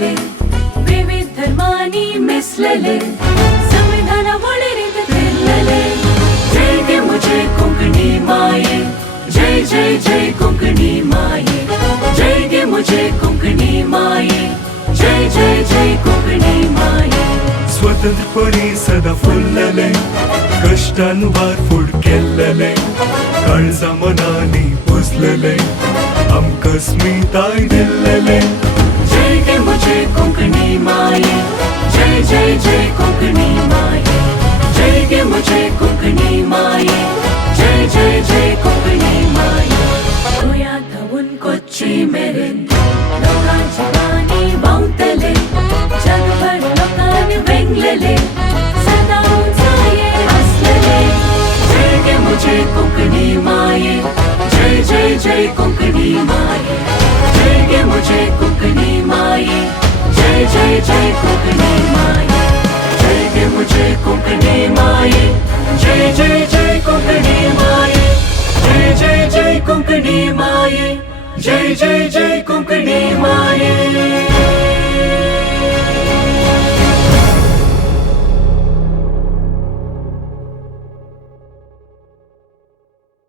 बसलेले विविध धर्मांनी मिसलेले संविधानामुळे रीत फिरलेले जय गे मुझे कोंकणी माये जय जय जय कोंकणी माये जय गे मुझे कोंकणी माये जय जय जय कोंकणी माये स्वतंत्रपणी सदा फुललेले कष्टांवर फूड केलेले काळजा मनानी पुसलेले आमकां स्मिताय दिलेले जय गे मुझे कोंकणी माये जय जय जय कोंकणी माये जय गे मुझे कोंकणी माये जय जय जय कोंकणी माये गोंयांत धांवून कोच्ची मेरेन लोकांची गाणी वावतले जगभर लोकांनी वेंगलेले सदा उंचायेर आसलेले जय गे मुझे कोंकणी माये जय जय जय कोंकणी माये जय गे मुझे कोंकणी माये जय जय जय कोंकणी माये जय गे मुझे कोंकणी माये जय जय जय कोंकणी माये जय जय जय कोंकणी माये जय जय जय कोंकणी